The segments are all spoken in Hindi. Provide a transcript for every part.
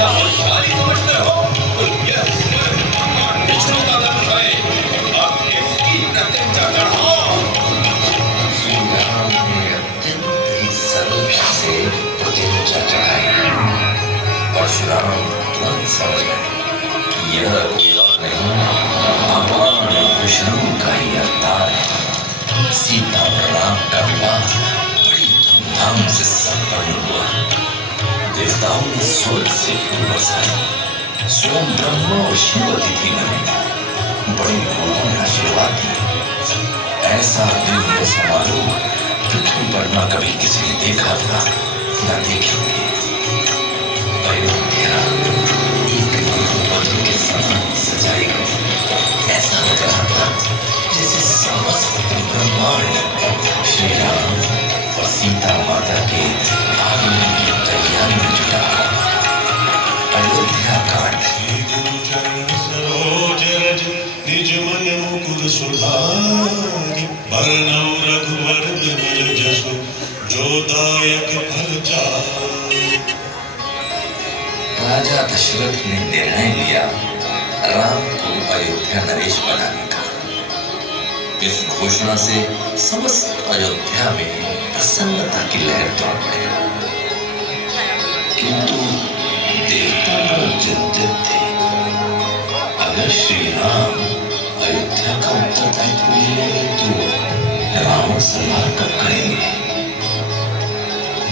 क्या होशियारी समझते हो? तो यह विष्णु का धनुष है। अब इसकी प्रत्यंचा चढ़ाओ। श्री राम ने अत्यंत ही सरलता से प्रत्यंचा चढ़ाई। परशुराम तुरंत समझ गए कि यह कोई और नहीं, भगवान विष्णु का ही अवतार है। सीता और राम का विवाह बड़ी धूमधाम से संपन्न हुआ। देवताओं ने स्वर्ग से फूल बरसाए, स्वयं ब्रह्मा और शिव अतिथि बने, बड़े लोगों ने आशीर्वाद दिए। ऐसा दिव्य समारोह पृथ्वी पर न कभी किसी ने देखा था न देखेंगे। अयोध्या एक वधु के समान सजाई गई। ऐसा लग रहा था जैसे समस्त ब्रह्मांड श्री राम और सीता माता के आगमन की तैयारी में जुटा। अयोध्या कांड। सरोज रज निज मन मुकुर सुधारि, बरनउँ रघुवर बिमल जसु जो दायक फल चारि। राजा दशरथ ने निर्णय लिया राम को अयोध्या नरेश बनाने का। इस घोषणा से समस्त अयोध्या में प्रसन्नता की लहर दौड़ पड़ी। किंतु देवता बड़ा चिंतित थे। अगर श्री राम अयोध्या का उत्तरदायित्व ले लेंगे तो रावण संहार कब करेंगे?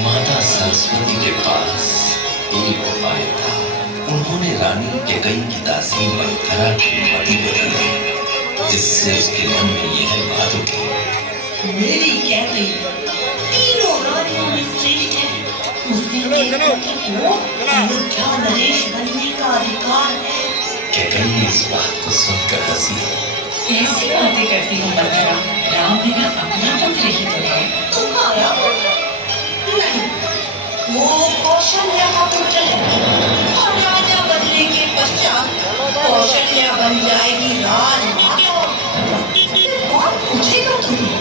माता सरस्वती के पास एक उपाय था। उन्होंने रानी कैकेयी की दासी मंथरा की मति बदल दी, जिससे उसके मन में यह बात उठी, मेरी कैकेयी तीनों रानियों में श्रेष्ठ है। उसने केवटी को अयोध्या नरेश बनने का अधिकार है। कैकेयी इस बात को सुनकर हंसी। कैसी बातें करती हो मंथरा? राम मेरा अपना पुत्र ही तो है। तुम्हारा पुत्र? नहीं, वो कौशल्या का पुत्र है। और राजा बनने के पश्चात कौशल्या बन जाएगी राजमाता। और पूछेगा तुम्हें?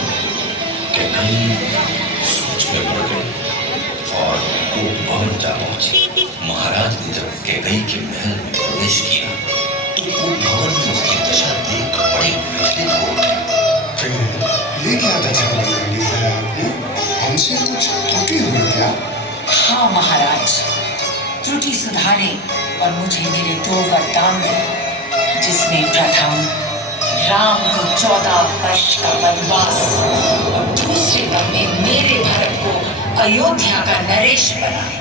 कैकेयी सोच में पड़ गई और कोप भवन जा पहुंची। महाराज ने जब कैकेयी के महल में प्रवेश किया तो कोप भवन में उसकी दशा देखकर बड़े विचलित हो उठे। ये क्या दशा बनाई है आपने? हमसे कुछ त्रुटि हुई क्या? हाँ महाराज, त्रुटि सुधारे और मुझे मेरे 2 वरदान दें, जिसमें प्रथम राम को 14 वर्ष का वनवास और दूसरे वन में मेरे भरत को अयोध्या का नरेश बनाए।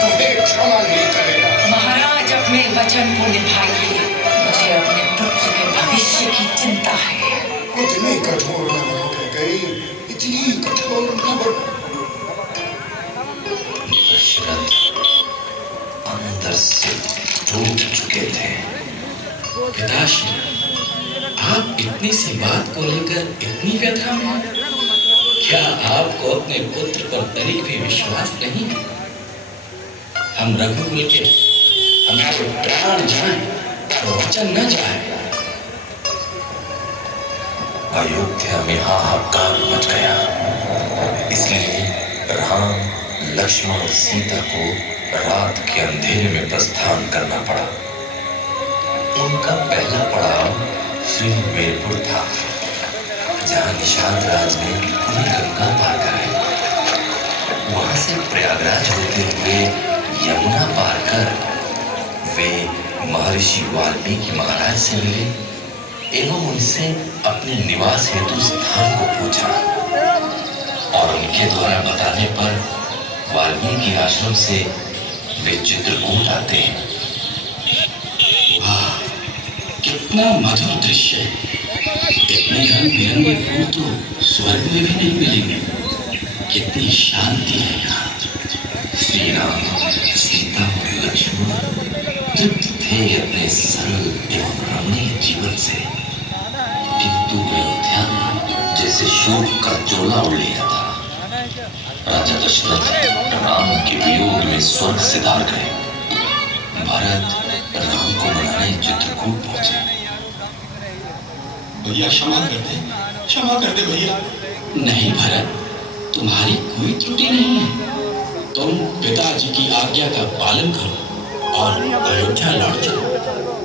तुम्हें क्षमा नहीं करेगा। महाराज अपने वचन को निभाइए। मुझे अपने पुत्र के भविष्य की चिंता है। इतनी कठोर न बनो कैकेयी, इतनी कठोर न बनो। दशरथ अंदर से टूट चुके थे। पिताश्री, आप इतनी सी बात को लेकर इतनी व्यथा में हैं? क्या आपको अपने पुत्र पर तनिक भी विश्वास नहीं है? हम रघुकुल के, हमारे प्राण जाएं तो वचन न जाए। अयोध्या में हाहाकार मच गया। इसलिए राम, लक्ष्मण और सीता को रात के अंधेरे में प्रस्थान करना पड़ा। उनका पहला पड़ाव श्रीवीरपुर था, जहां निषाद राज ने उन्हें गंगा पार कराई। वहां से प्रयागराज होते हुए यमुना पार कर वे महर्षि वाल्मीकि महाराज से मिले एवं उनसे अपने निवास हेतु स्थान को पूछा और उनके द्वारा बताने पर वाल्मीकि आश्रम से वे चित्रकूट आते हैं। वाह, कितना मधुर दृश्य है। इतने रंग बिरंगे फूल तो स्वर्ग में भी नहीं मिलेंगे। कितनी शांति है यहाँ। श्री राम, सीता और लक्ष्मण तृप्त थे अपने सरल एवं रमणीय जीवन से। किंतु अयोध्या ने जैसे शोक का चोला उड़ लिया था। राजा दशरथ राम के वियोग में स्वर्ग से धार गए। भरत राम को मनाने चित्रकूट पहुंचे। भैया क्षमा कर दे भैया। नहीं भरत, तुम्हारी कोई त्रुटि नहीं है। तुम पिताजी की पालन करो और अयोध्या लौट जाओ।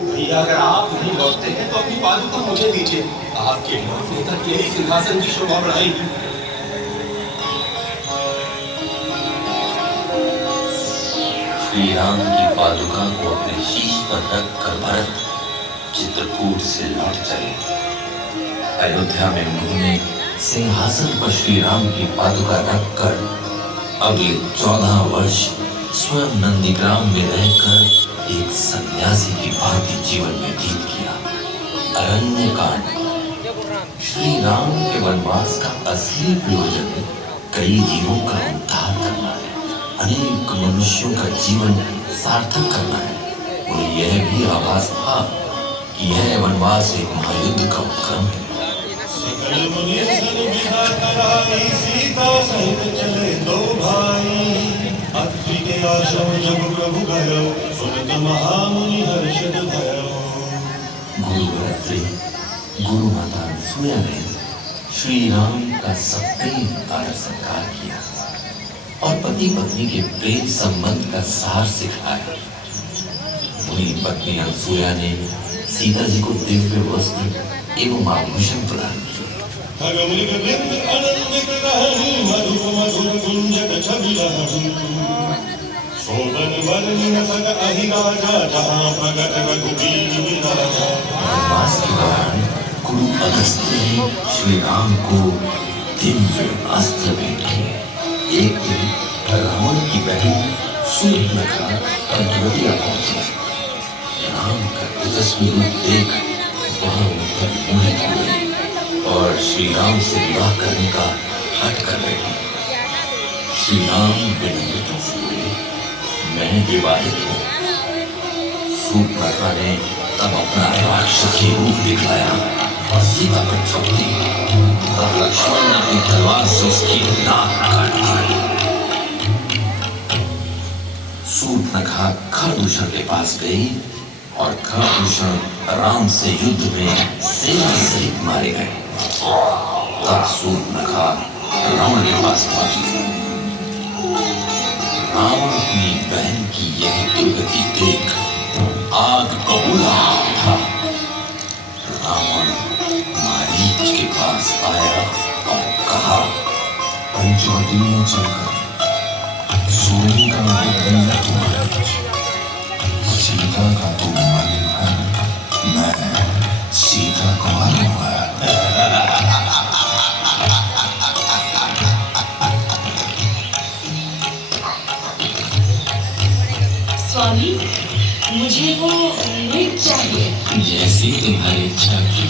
भैया अगर आप नहीं लौटते हैं तो अपनी पादुका मुझे दीजिए। आपके लौटने तक यही सिंहासन की शोभा बढ़ाएगी। श्री राम की पादुका को अपने शीश पर रखकर भरत चित्रकूट से लौट चले। अयोध्या में उन्होंने सिंहासन पर श्री राम की पादुका रखकर अगले 14 वर्ष स्वयं नंदीग्राम में रहकर एक सन्यासी की भांति जीवन व्यतीत किया। अरण्य कांड। श्री राम के वनवास का असली प्रयोजन कई जीवों का उद्धार करना है, अनेक मनुष्यों का जीवन सार्थक करना है। उन्हें यह भी आभास था कि यह वनवास एक महायुद्ध का उपक्रम है। सकल मुनि सन विदा कराई, सीता सहित चले दो भाई। अत्रि के आश्रम जब प्रभु गयो, सुनत महामुनि हर्षित भयो। गुरु अत्रि, गुरु माता अनसुया ने श्री राम का सप्रेम आदर सत्कार किया और पति पत्नी के प्रेम संबंध का सार सिखाया। वही पत्नी अनसुया ने सीता जी को दिव्य वस्त्र एवं आभूषण प्रदान किए। खगमृग वृंद आनंदित रहु, मधुर मधुर गुंजक छवि रहु। शोभन वर्णि न सक अहि राजा, जहाँ भगत रघुबीर विराजा। वनवास के दौरान गुरु अगस्त्य ने श्री राम को दिव्य अस्त्र भेंट किए। एक दिन रावण की बहन शूर्पणखा अयोध्या पहुंची। राम का तेजस्वी रूप देख वह उन पर मोहित हुए और श्री राम से विवाह करने का हठ कर बैठी। श्री राम विनम्रता से बोले, मैं विवाहित हूँ। शूर्पणखा ने तब अपना राक्षसी रूप दिखलाया और सीता पर चौंकी। तब लक्ष्मण ने अपनी तलवार से उसकी नाक काट दी। शूर्पणखा खरदूषण के पास गई और खरदूषण राम से युद्ध में सेना सहित मारे गए। तब शूर्पणखा रावण के पास पहुंची। रावण अपनी बहन की यह दुर्गति देख आग बबूला था। रावण मारीच के पास आया और कहा, पंचवटी में चलकर सोने का बन तुम्हारा, सीता का तो मन है, मैं सीता को मारूंगा। स्वामी, मुझे वो मृग चाहिए। जैसी तुम्हारी इच्छा की।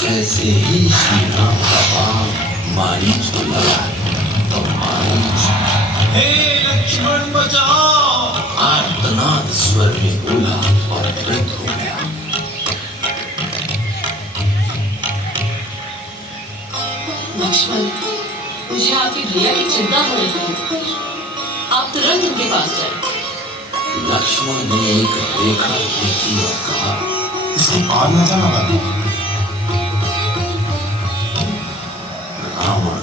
जैसे ही श्री राम का बाण मारीच को लगा तो मारीच हे लक्ष्मण बचाओ। आर्तनाद स्वर में बोला और मृत हो गया। लक्ष्मण, मुझे आपकी भैया की चिंता हो रही है। आप तुरंत उनके पास जाएं। लक्ष्मण ने एक रेखा खींची और कहा, इसको पार न जाना बाबू। रावण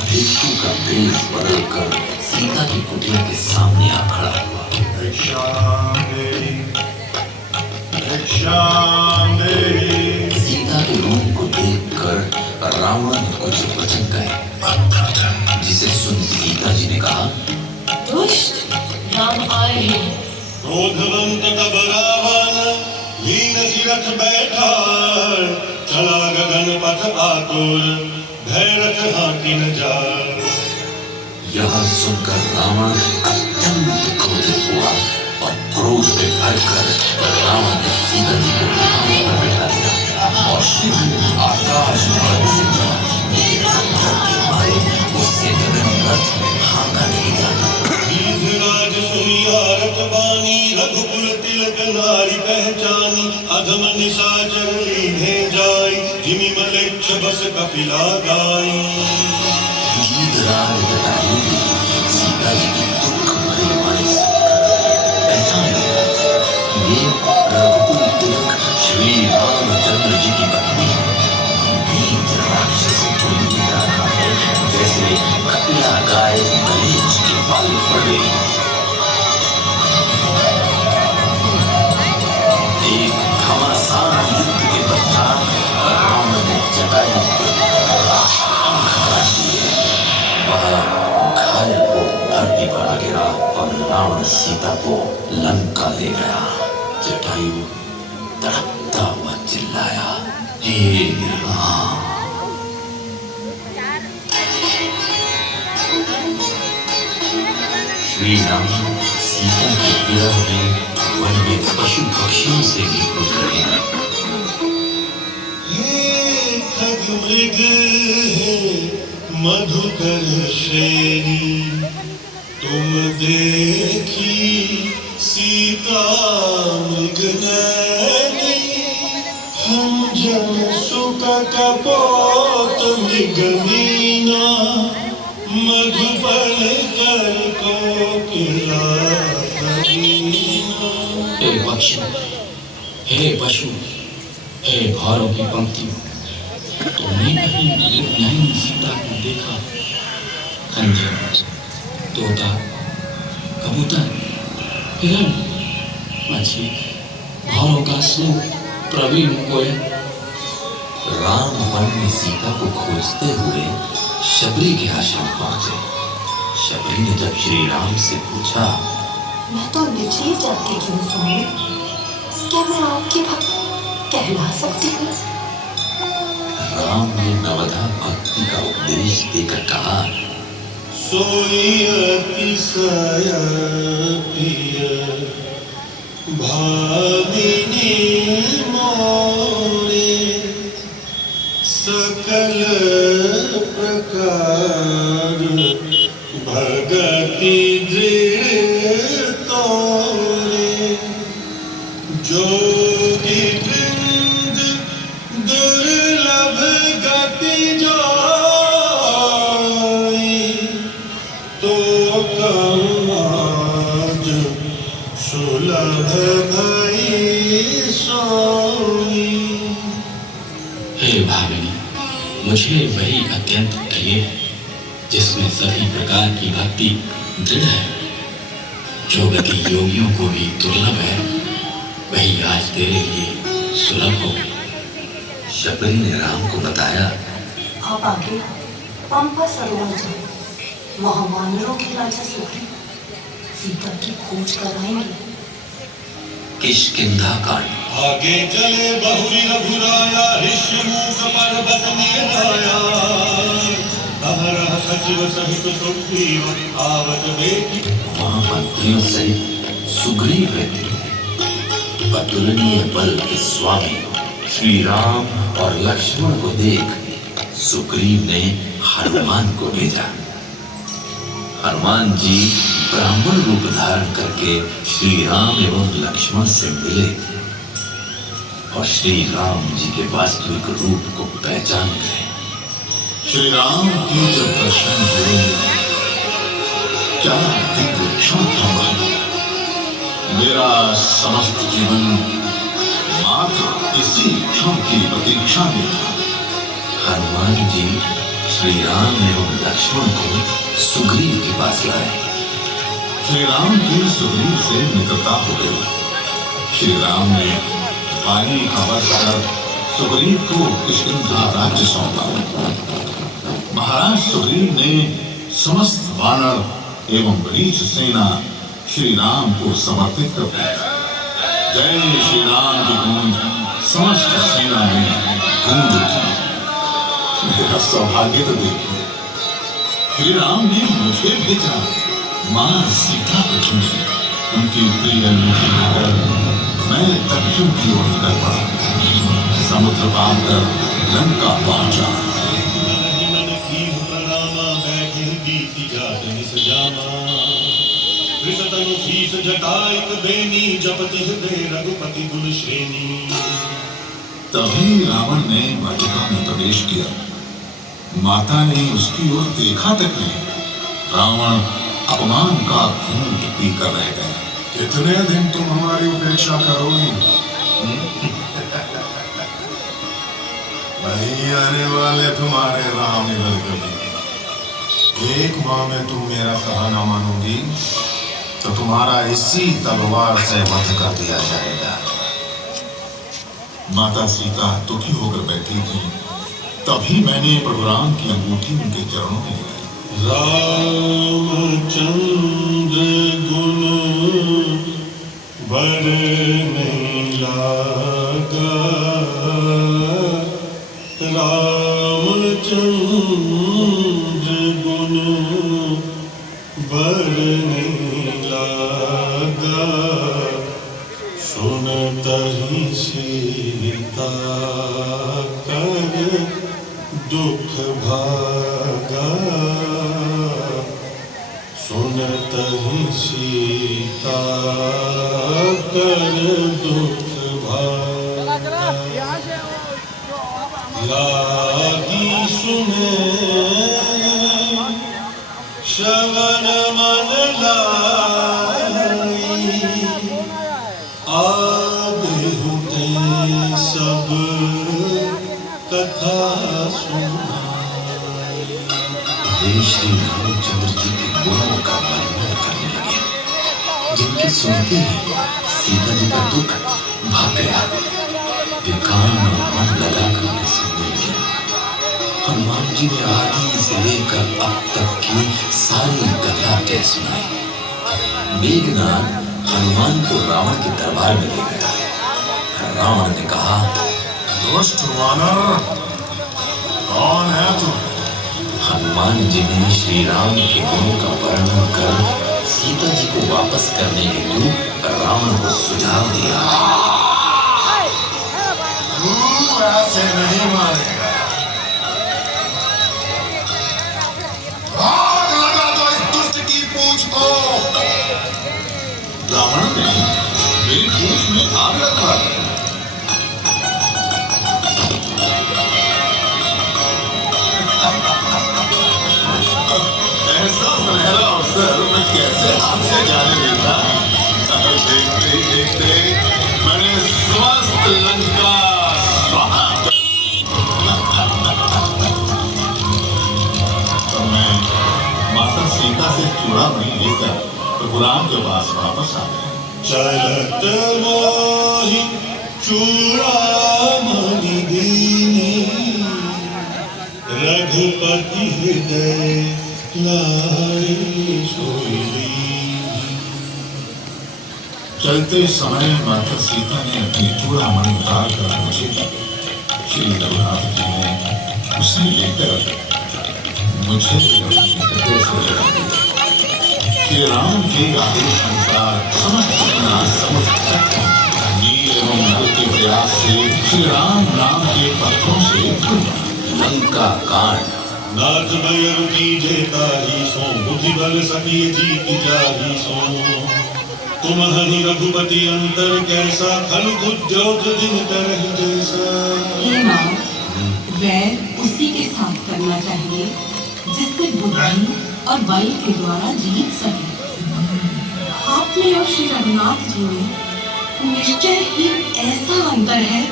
भिक्षु का वेश बदलकर सीता की कुटिया के सामने आ खड़ा हुआ। सीता के रूप को देखकर रावण ने कुछ वचन कहे, जिसे सुन सीता जी ने कहा, दुष्ट, राम आए हैं। क्रोधवंत तब रावण लीन सिरथ बैठा, चला गगन पथ आतुर, भैरथ हाथी न जाए। यह सुनकर रावण अत्यंत क्रोधित हुआ और क्रोध में भरकर रावण ने सीता जी को हाथी पर बैठा दिया और शीघ्र आकाश मार्ग से चला। लेकिन डर के मारे उससे गगन रथ हाँका नहीं जाता। राज सुनियारत बानी, रघुकुल तिलक नारी पहचानी। अधम निशाचर लीधे जाई, जिमि मलेच्छ बस कपिला गाई। राज जटायु ने सीता जी की दुख भरी वाणी सुनकर पहचान लिया कि ये रघुकुल तिलक सीता को लंका ले गया। जटायु तड़पता हुआ चिल्लाया, हे राम। श्री राम सीता के विरह में वन में पशु पक्षियों से भी पूछ रहे हैं। ये खगमृग है मधुकर श्रेणी, तुम देखी सीता मृग नैनी। हम जन सुख कपोत मृग मीना, मधुबन कर कोकिला करीना। हे पक्षी, हे पशु, हे घोरों की पंक्तियों, तुमने कभी मृगनयनी सीता को देखा? खंजर, तोता, कबूतर, हिरण, मछली, घोरों का श्लोक, प्रवीण कोयल। राम वन में सीता को खोजते हुए शबरी के आश्रम पहुंचे। शबरी ने जब श्री राम से पूछा, मैं तो निचली जाति की हूँ स्वामी, क्या मैं आपकी भक्त कहला सकती हूँ? राम ने नवधा भक्ति का उपदेश देकर कहा, सोई अतिशय प्रिय भाविनी मोरे, सकल प्रकार भगति दृढ़ तोरे। जोगी वृंद दुर्लभ गति जाई, तो कमाज सुलभ भई सोई। हे भाविनी, मुझे वही अत्यंत प्रिय है जिसमें सभी प्रकार की भक्ति दृढ़ है। जो गति योगियों को भी दुर्लभ है, वही आज तेरे लिए सुलभ हो गई। शबरी ने राम को बताया, आप आगे पंपा सरोवर जाओ, वहाँ वानरों के राजा सुग्रीव सीता की खोज कराएंगे। किष्किंधा कांड। आगे चले बहुरी रघुराया, ऋष्यमुख पर्वत में आया। अहरह सचिव सहित सुग्रीव आवत देखी। वहां मंत्रियों सहित सुग्रीव रहते। अतुलनीय बल के स्वामी श्री राम और लक्ष्मण को देख सुग्रीव ने हनुमान को भेजा। हनुमान जी ब्राह्मण रूप धारण करके श्री राम एवं लक्ष्मण से मिले और श्री राम जी के वास्तविक रूप को पहचान गए। श्री राम के जब दर्शन हुए, क्या दिव्य क्षण था वह। मेरा समस्त जीवन मात्र इसी क्षण की प्रतीक्षा में था। हनुमान जी श्री राम एवं लक्ष्मण को सुग्रीव के पास लाए। श्री राम की सुग्रीव से मित्रता हो गई। श्री राम ने वाणी का वध कर सुग्रीव को किष्किंधा राज्य सौंपा। महाराज सुग्रीव ने समस्त वानर एवं वृक्ष सेना श्री राम को समर्पित कर दी। जय श्री राम की गूंज समस्त सेना में गूंज उठी। मेरा सौभाग्य तो देखिए, श्री राम ने मुझे भेजा मां सीता को ढूंढने। उनकी प्रिय अनुमति लेकर मैं दक्षिण की ओर निकल पड़ा। समुद्र पार कर लंका पहुंचा। जपति हृदय रघुपति गुण श्रेणी। तभी रावण ने वाटिका में प्रवेश किया। माता ने उसकी ओर देखा तक नहीं। रावण अपमान का घूंट पीकर रह गए। कितने दिन तुम हमारी उपेक्षा करोगी? नहीं आने वाले तुम्हारे राम इधर कभी। एक माह में तुम मेरा कहा न मानोगी तो तुम्हारा इसी तलवार से वध कर दिया जाएगा। माता सीता दुखी होकर बैठी थी। तभी मैंने प्रभु राम की अंगूठी उनके चरणों में लगाई। रामचंद्र गुण बर नहीं लागा रामचंद्र गुण बर नहीं लागा सुनत ही सीता कर दुख भागा सुनत ही सीता कर दुख भागा लागी सुने श्रवण मन लाई आगे होते सब कथा सुनाई। वे श्री रामचंद्र जी के गुणों का वर्णन करने लगे, जिनके सुनते ही सीता जी का दुख भाग गया। वे कान और मन लगाकर उन्हें सुनने लगे। हनुमान जी ने आदि से लेकर अब तक की सारी कथा कह सुनाई। मेघनाथ हनुमान को रावण के दरबार में ले गया। रावण ने कहा, दुष्ट वानर, कौन है तू? हनुमान जी ने श्री राम के गुणों का वर्णन कर सीता जी को वापस करने हेतु रावण को सुझाव दिया। तू ऐसे नहीं मारेगा। आग लगा दो इस दुष्ट की पूंछ को। रावण ने मेरी पूंछ में आग लगा दी। ऐसा सुनहरा अवसर मैं कैसे आपसे जाने देता। देखते ही देखते मैंने स्वस्थ लंका स्वाहा कर दी। तो मैं माता सीता से चूड़ामणि लेकर रघुराम के पास वापस आ गया। चलत मोहि चूड़ामणि दीनी रघुपति हृदय लाए सोई दीनी। चलते समय माता सीता ने अपनी चूड़ामणि उतार कर मुझे दी। श्री रघुनाथ जी ने उसे लेकर मुझे अपने हृदय से लगा दिया। श्री राम के आदेश अनुसार समुद्र नील एवं नल के प्रयास से श्री राम नाम के पत्थरों से लंका कांड। नाथ भैरव की जेता ही सो बुद्धि बल सकी जीत जाही सो तुम हरि रघुपति अंतर कैसा खल उद्योग दिन तरह जैसा। हे माँ, वैर उसी के साथ करना चाहिए जिससे बुद्धि और बल के द्वारा जीत सके। आप में और श्री रघुनाथ जी में निश्चय ही ऐसा अंतर है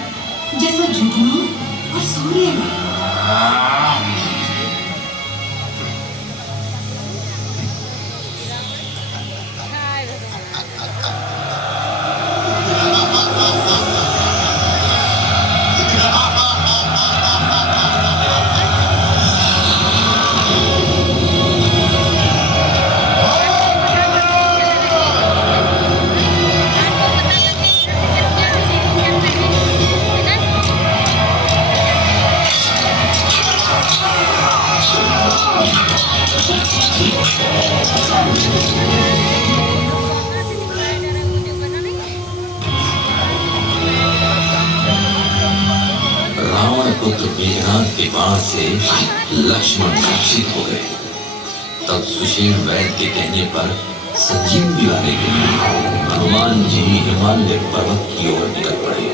जैसा जुगनू और सूर्य में। मेघनाथ के बाण से लक्ष्मण मूर्छित हो गए। तब सुषेण वैद्य के कहने पर संजीवनी लाने के लिए हनुमान जी हिमालय पर्वत की ओर निकल पड़े।